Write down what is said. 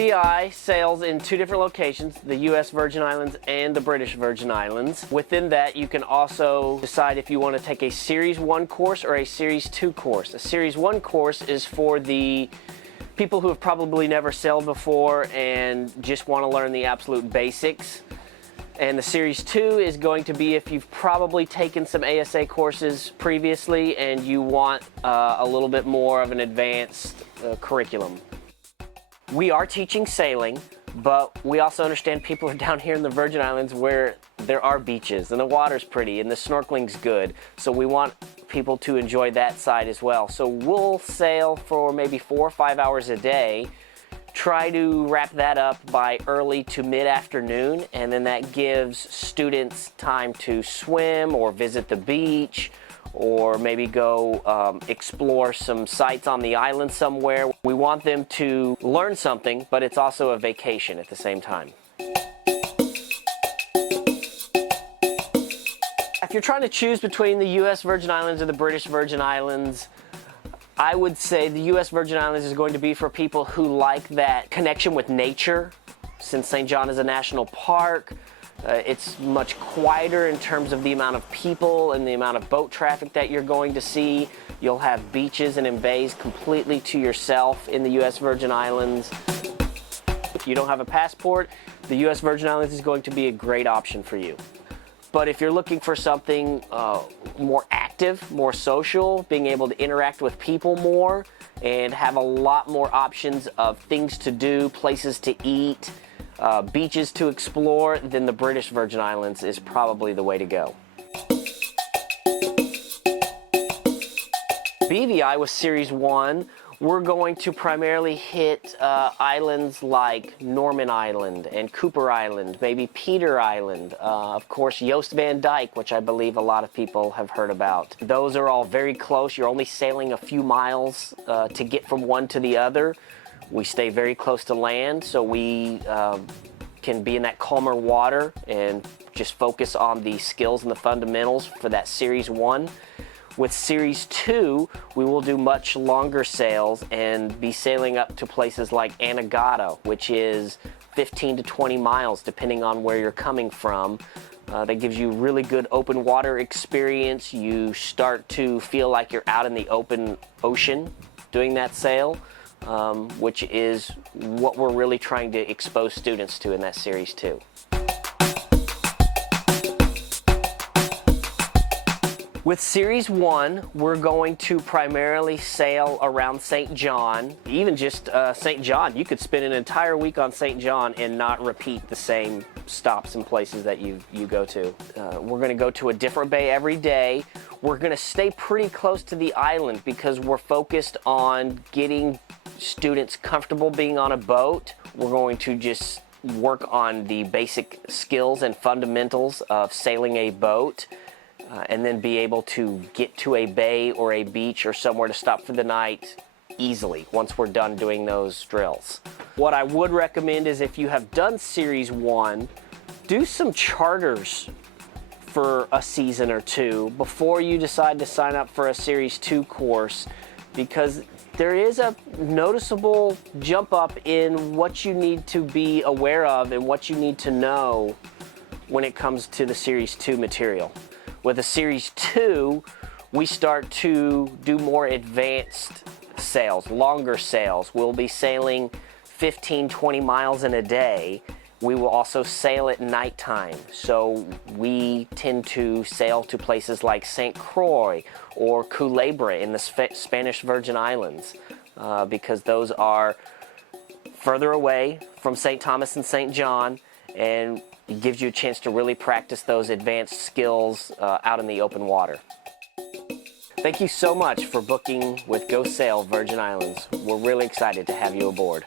USVI sails in two different locations, the US Virgin Islands and the British Virgin Islands. Within that, you can also decide if you want to take a Series 1 course or a Series 2 course. A Series 1 course is for the people who have probably never sailed before and just want to learn the absolute basics. And the Series 2 is going to be if you've probably taken some ASA courses previously and you want a little bit more of an advanced curriculum. We are teaching sailing, but we also understand people are down here in the Virgin Islands where there are beaches and the water's pretty and the snorkeling's good. So we want people to enjoy that side as well. So we'll sail for maybe 4 or 5 hours a day. Try to wrap that up by early to mid-afternoon, and then that gives students time to swim or visit the beach or maybe go explore some sites on the island somewhere. We want them to learn something, but it's also a vacation at the same time. If you're trying to choose between the US Virgin Islands or the British Virgin Islands, I would say the US Virgin Islands is going to be for people who like that connection with nature. Since St. John is a national park, it's much quieter in terms of the amount of people and the amount of boat traffic that you're going to see. You'll have beaches and bays completely to yourself in the US Virgin Islands. If you don't have a passport, the US Virgin Islands is going to be a great option for you. But if you're looking for something more active, more social, being able to interact with people more, and have a lot more options of things to do, places to eat, beaches to explore, then the British Virgin Islands is probably the way to go. BVI was Series 1. We're going to primarily hit islands like Norman Island and Cooper Island, maybe Peter Island, of course Joost van Dyke, which I believe a lot of people have heard about. Those are all very close. You're only sailing a few miles to get from one to the other. We stay very close to land, so we can be in that calmer water and just focus on the skills and the fundamentals for that Series 1. With Series 2, we will do much longer sails and be sailing up to places like Anegada, which is 15 to 20 miles, depending on where you're coming from. That gives you really good open water experience. You start to feel like you're out in the open ocean doing that sail, which is what we're really trying to expose students to in that Series 2. With Series 1, we're going to primarily sail around St. John. Even just St. John, you could spend an entire week on St. John and not repeat the same stops and places that you go to. We're going to go to a different bay every day. We're going to stay pretty close to the island because we're focused on getting students comfortable being on a boat. We're going to just work on the basic skills and fundamentals of sailing a boat. And then be able to get to a bay or a beach or somewhere to stop for the night easily once we're done doing those drills. What I would recommend is if you have done Series 1, do some charters for a season or two before you decide to sign up for a Series 2 course, because there is a noticeable jump up in what you need to be aware of and what you need to know when it comes to the Series 2 material. With a Series 2, we start to do more advanced sails, longer sails. We'll be sailing 15, 20 miles in a day. We will also sail at nighttime. So we tend to sail to places like St. Croix or Culebra in the Spanish Virgin Islands because those are further away from St. Thomas and St. John, and it gives you a chance to really practice those advanced skills out in the open water. Thank you so much for booking with Go Sail Virgin Islands. We're really excited to have you aboard.